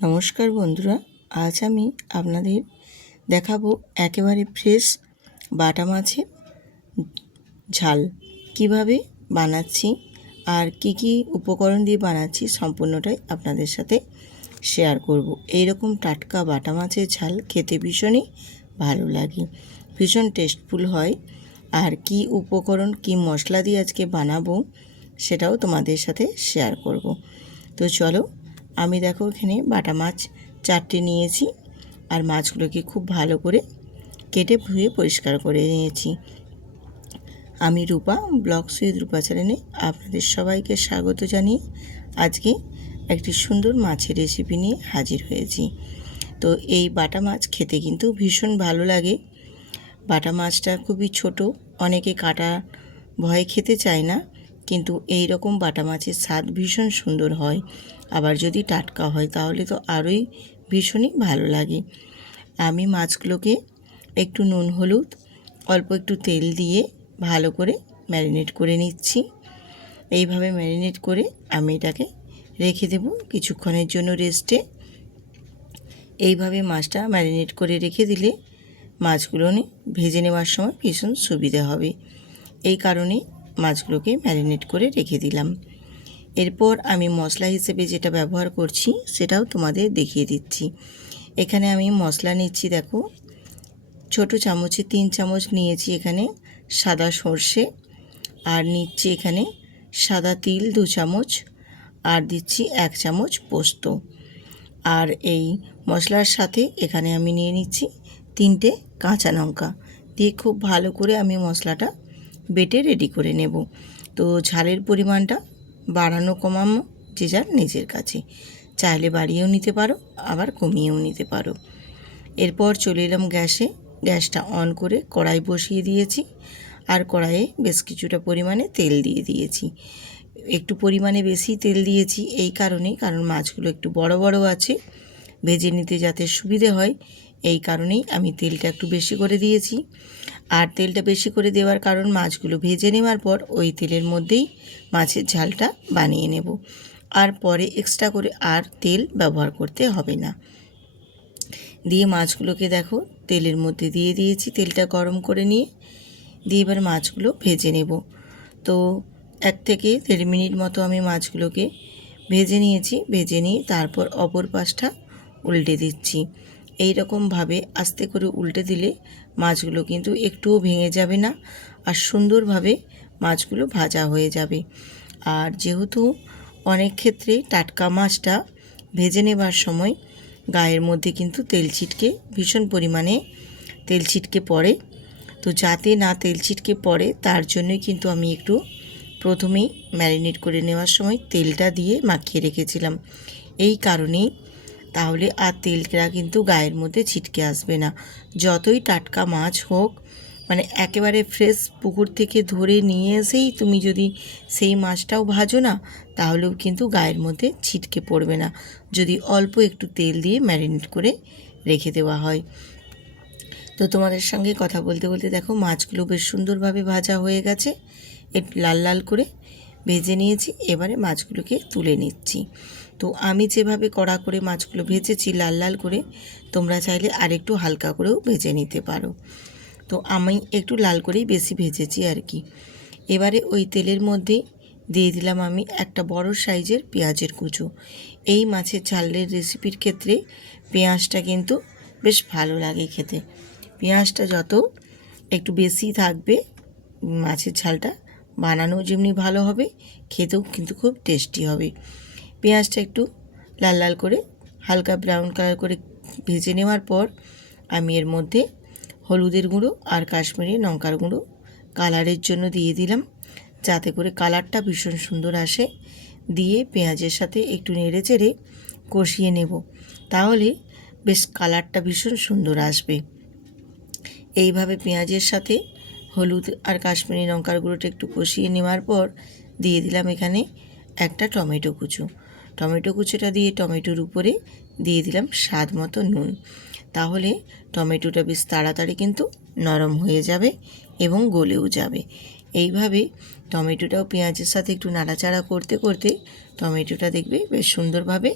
নমস্কার বন্ধুরা, আজ আমি আপনাদের দেখাবো একেবারে ফ্রেশ বাটা মাছের ঝাল কিভাবে বানাচ্ছি আর কি কি উপকরণ দিয়ে বানাচ্ছি সম্পূর্ণটাই আপনাদের সাথে শেয়ার করব। এই রকম টাটকা বাটা মাছের ঝাল খেতে ভীষণই ভালো লাগে, ভীষণ টেস্টফুল হয়। আর কি উপকরণ কি মশলা দিয়ে আজকে বানাবো সেটাও তোমাদের সাথে শেয়ার করব। তো চলো, আমি দেখো এখানে বাটা মাছ 4টে নিয়েছি আর মাছগুলোকে খুব ভালো করে কেটে ধুয়ে পরিষ্কার করে নিয়েছি। আমি রূপা, ব্লগস উইথ রূপা চ্যানেলে আপনাদের সবাইকে স্বাগত জানিয়ে আজকে একটি সুন্দর মাছের রেসিপি নিয়ে হাজির হয়েছি। তো এই বাটা মাছ খেতে কিন্তু ভীষণ ভালো লাগে। বাটা মাছটা খুবই ছোট, অনেকে কাটা ভয়ে খেতে চায় না, কিন্তু এই রকম বাটা মাছের স্বাদ ভীষণ সুন্দর হয়। আবার যদি টাটকা হয় তাহলে তো আরোই ভীষণই ভালো লাগে। আমি মাছগুলোকে একটু নুন হলুদ অল্প একটু তেল দিয়ে ভালো করে ম্যারিনেট করে নিচ্ছি। এইভাবে ম্যারিনেট করে আমি এটাকে রেখে দেব কিছুক্ষণের জন্য রেস্টে। এইভাবে মাছটা ম্যারিনেট করে রেখে দিলে মাছগুলো ভেজে নেওয়ার সময় ভীষণ সুবিধা হবে, এই কারণে মাছগুলোকে ম্যারিনেট করে রেখে দিলাম। এরপর আমি মশলা হিসেবে যেটা ব্যবহার করছি সেটাও তোমাদের দেখিয়ে দিচ্ছি। এখানে আমি মশলা নিচ্ছি, দেখো ছোট চামচে 3 চামচ নিয়েছি এখানে সাদা সর্ষে, আর নিচ্ছি এখানে সাদা তিল 2 চামচ, আর দিচ্ছি 1 চামচ পোস্ত। আর এই মশলার সাথে এখানে আমি নিয়ে নিচ্ছি 3টে কাঁচা লঙ্কা দিয়ে খুব ভালো করে আমি মশলাটা বেটে রেডি করে নেব। তো ঝালের পরিমাণটা বাড়ানো কমানো যে যার নিজের কাছে, চাইলে বাড়িয়েও নিতে পারো আবার কমিয়েও নিতে পারো। এরপর চলে এলাম গ্যাসে, গ্যাসটা অন করে কড়াই বসিয়ে দিয়েছি আর কড়াইয়ে বেশ কিছুটা পরিমাণে তেল দিয়ে দিয়েছি। একটু পরিমাণে বেশি তেল দিয়েছি এই কারণে, কারণ মাছগুলো একটু বড় বড় আছে, ভেজে নিতে যাতে সুবিধে হয় এই কারণেই আমি তেলটা একটু বেশি করে দিয়েছি। আর তেলটা বেশি করে দেওয়ার কারণ মাছগুলো ভেজে নেওয়ার পর ওই তেলের মধ্যেই মাছের ঝালটা বানিয়ে নেব, আর পরে এক্সট্রা করে আর তেল ব্যবহার করতে হবে না। দিয়ে মাছগুলোকে দেখো তেলের মধ্যে দিয়ে দিয়েছি, তেলটা গরম করে নিয়ে দিয়ে এবার মাছগুলো ভেজে নেব। তো 1 থেকে 1.5 মিনিট মতো আমি মাছগুলোকে ভেজে নিয়েছি। ভেজে নিয়ে তারপর অপর পাশটা উল্টে দিচ্ছি। এই রকমভাবে আস্তে করে উল্টে দিলে মাছগুলো কিন্তু একটুও ভেঙে যাবে না আর সুন্দরভাবে মাছগুলো ভাজা হয়ে যাবে। আর যেহেতু অনেক ক্ষেত্রে টাটকা মাছটা ভেজে নেবার সময় গায়ের মধ্যে কিন্তু তেল ছিটকে ভীষণ পরিমাণে তেল ছিটকে পড়ে, তো যাতে না তেল ছিটকে পড়ে তার জন্যই কিন্তু আমি একটু প্রথমেই ম্যারিনেট করে নেওয়ার সময় তেলটা দিয়ে মাখিয়ে রেখেছিলাম। এই কারণেই, তাহলে আর তেলটা কিন্তু গায়ের মধ্যে ছিটকে আসবে না। যতই টাটকা মাছ হোক, মানে একেবারে ফ্রেশ পুকুর থেকে ধরে নিয়ে এসেই তুমি যদি সেই মাছটাও ভাজো না তাহলেও কিন্তু গায়ের মধ্যে ছিটকে পড়বে না, যদি অল্প একটু তেল দিয়ে ম্যারিনেট করে রেখে দেওয়া হয়। তো তোমাদের সঙ্গে কথা বলতে বলতে দেখো মাছগুলো বেশ সুন্দরভাবে ভাজা হয়ে গেছে, একটু লাল লাল করে ভেজে নিয়েছি। এবারে মাছগুলোকে তুলে নিচ্ছি। তো আমি যেভাবে কড়া করে মাছগুলো ভেজেছি লাল লাল করে, তোমরা চাইলে আরেকটু হালকা করেও ভেজে নিতে পারো। তো আমি একটু লাল করেই বেশি ভেজেছি আর কি। এবারে ওই তেলের মধ্যে দিয়ে দিলাম আমি একটা বড় সাইজের পেঁয়াজের কুচো। এই মাছের ঝালের রেসিপির ক্ষেত্রে পেঁয়াজটা কিন্তু বেশ ভালো লাগে খেতে। পেঁয়াজটা যত একটু বেশি থাকবে মাছের ঝালটা বানানো যেমনি ভালো হবে, খেতেও কিন্তু খুব টেস্টি হবে। পেঁয়াজটা একটু লাল লাল করে হালকা ব্রাউন কালার করে ভেজে নেওয়ার পর আমি এর মধ্যে হলুদের গুঁড়ো আর কাশ্মীরি লঙ্কার গুঁড়ো কালারের জন্য দিয়ে দিলাম, যাতে করে কালারটা ভীষণ সুন্দর আসে। দিয়ে পেঁয়াজের সাথে একটু নেড়ে চেড়ে কষিয়ে নেব, তাহলে বেশ কালারটা ভীষণ সুন্দর আসবে। এইভাবে পেঁয়াজের সাথে হলুদ আর কাশ্মীরি লঙ্কার গুঁড়োটা একটু কষিয়ে নেওয়ার পর দিয়ে দিলাম এখানে একটা টমেটো কুচো। টমেটো কুচোটা দিয়ে টমেটোর উপরে দিয়ে দিলাম স্বাদ মতো নুন, তাহলে টমেটোটা বেশ তাড়াতাড়ি কিন্তু নরম হয়ে যাবে এবং গলেও যাবে। এইভাবে টমেটোটাও পেঁয়াজের সাথে একটু নাড়াচাড়া করতে করতে টমেটোটা দেখবে বেশ সুন্দরভাবে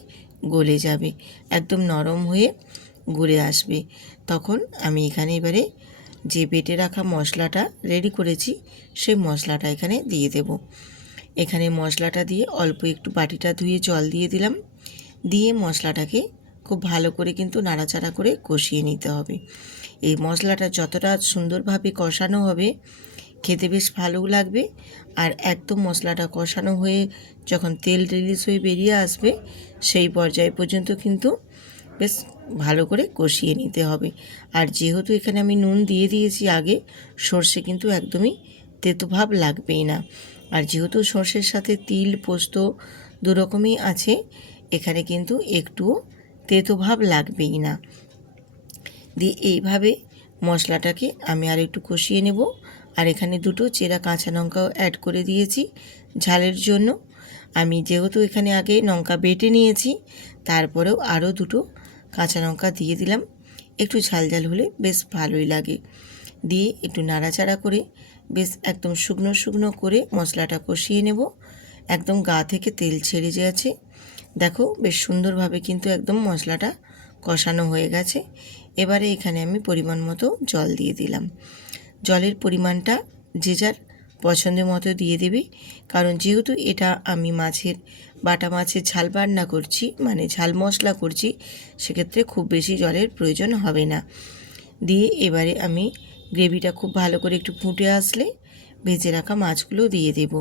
গলে যাবে, একদম নরম হয়ে গলে আসবে। তখন আমি এখানে এবারে যে বেটে রাখা মশলাটা রেডি করেছি সেই মশলাটা এখানে দিয়ে দেব। এখানে মশলাটা দিয়ে অল্প একটু বাটিটা ধুয়ে জল দিয়ে দিলাম। দিয়ে মশলাটাকে খুব ভালো করে কিন্তু নাড়াচাড়া করে কষিয়ে নিতে হবে। এই মশলাটা যতটা সুন্দরভাবে কষানো হবে খেতে বেশ ভালোও লাগবে। আর একদম মশলাটা কষানো হয়ে যখন তেল রিলিজ হয়ে বেরিয়ে আসবে সেই পর্যায় পর্যন্ত কিন্তু বেশ ভালো করে কষিয়ে নিতে হবে। আর যেহেতু এখানে আমি নুন দিয়ে দিয়েছি আগে, সর্ষে কিন্তু একদমই তেতো ভাব লাগবেই না। আর যেহেতু সর্ষের সাথে তিল পোস্ত দু রকমই আছে, এখানে কিন্তু একটুও তেতো ভাব লাগবেই না। দিয়ে এইভাবে মশলাটাকে আমি আর একটু কষিয়ে নেব। আর এখানে দুটো চেরা কাঁচা লঙ্কাও অ্যাড করে দিয়েছি ঝালের জন্য। আমি যেহেতু এখানে আগে লঙ্কা বেটে নিয়েছি, তারপরেও আরও দুটো কাঁচা লঙ্কা দিয়ে দিলাম। একটু ঝাল ঝাল হলে বেশ ভালোই লাগে। দিয়ে একটু নাড়াচাড়া করে বেশ একদম শুকনো শুকনো করে মশলাটা কষিয়ে নেব। একদম গা থেকে তেল ছেড়ে যাচ্ছে। দেখো বেশ সুন্দরভাবে কিন্তু একদম মশলাটা কষানো হয়ে গেছে। এবারে এখানে আমি পরিমাণ মতো জল দিয়ে দিলাম। জলের পরিমাণটা যে যার পছন্দের মতো দিয়ে দেবে, কারণ যেহেতু এটা আমি বাটা মাছের ঝাল রান্না করছি, মানে ঝাল মশলা করছি, সেক্ষেত্রে খুব বেশি জলের প্রয়োজন হবে না। দিয়ে এবারে আমি গ্রেভিটা খুব ভালো করে একটু ফুটে আসলে ভেজে রাখা মাছগুলো দিয়ে দেব।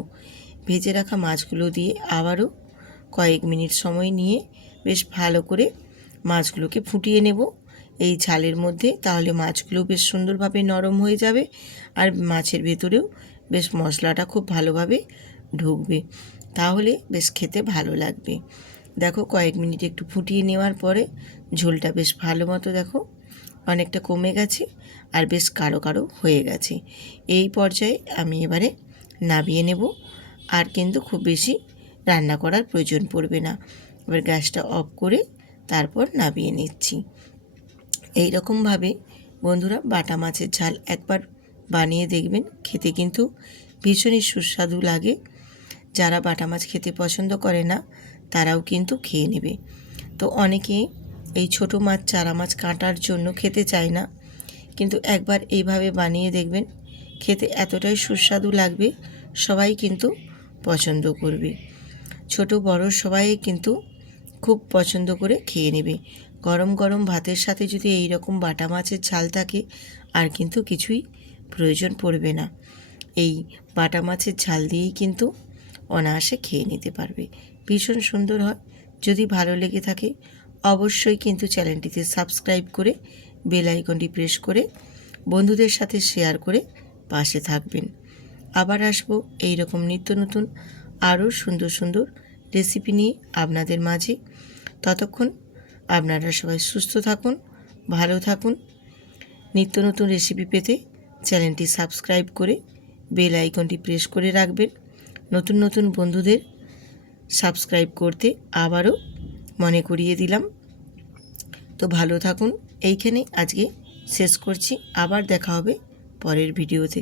ভেজে রাখা মাছগুলো দিয়ে আবারও কয়েক মিনিট সময় নিয়ে বেশ ভালো করে মাছগুলোকে ফুটিয়ে নেব এই ঝালের মধ্যে। তাহলে মাছগুলো বেশ সুন্দরভাবে নরম হয়ে যাবে আর মাছের ভেতরেও বেশ মশলাটা খুব ভালোভাবে ঢুকবে, তাহলে বেশ খেতে ভালো লাগবে। দেখো কয়েক মিনিট একটু ফুটিয়ে নেওয়ার পরে ঝোলটা বেশ ভালো মতো দেখো অনেকটা কমে গেছে আর বেশ গাঢ় গাঢ় হয়ে গেছে। এই পর্যায়ে আমি এবারে নামিয়ে নেব। আর কিন্তু খুব বেশি রান্না করার প্রয়োজন পড়বে না। এবার গ্যাসটা অফ করে তারপর নামিয়ে নিচ্ছি। এই রকমভাবে বন্ধুরা বাটা মাছের ঝাল একবার বানিয়ে দেখবেন, খেতে কিন্তু ভীষণই সুস্বাদু লাগে। যারা বাটা মাছ খেতে পছন্দ করে না তারাও কিন্তু খেয়ে নেবে। তো অনেকে এই ছোটো মাছ চারা মাছ কাটার জন্য খেতে চায় না, কিন্তু একবার এইভাবে বানিয়ে দেখবেন, খেতে এতটাই সুস্বাদু লাগবে, সবাই কিন্তু পছন্দ করবে। ছোট বড় সবাই কিন্তু খুব পছন্দ করে খেয়ে নেবে। গরম গরম ভাতের সাথে যদি এই রকম বাটা মাছের ঝাল থাকে আর কিন্তু কিছুই প্রয়োজন পড়বে না। এই বাটা মাছের ঝাল দিয়েই কিন্তু অনায়াসে খেয়ে নিতে পারবে। ভীষণ সুন্দর হয়। যদি ভালো লেগে থাকে অবশ্যই কিন্তু চ্যানেলটিতে সাবস্ক্রাইব করে বেল আইকনটি প্রেস করে বন্ধুদের সাথে শেয়ার করে পাশে থাকবেন। আবার আসবো এই রকম নিত্য নতুন আরও সুন্দর সুন্দর রেসিপি নিয়ে আপনাদের মাঝে। ততক্ষণ আপনারা সবাই সুস্থ থাকুন, ভালো থাকুন। নিত্য নতুন রেসিপি পেতে চ্যানেলটি সাবস্ক্রাইব করে বেল আইকনটি প্রেস করে রাখবেন। নতুন নতুন বন্ধুদের সাবস্ক্রাইব করতে আবারও মনে করিয়ে দিলাম। তো ভালো থাকুন। এইখানে আজকে শেষ করছি। আবার দেখা হবে পরের ভিডিওতে।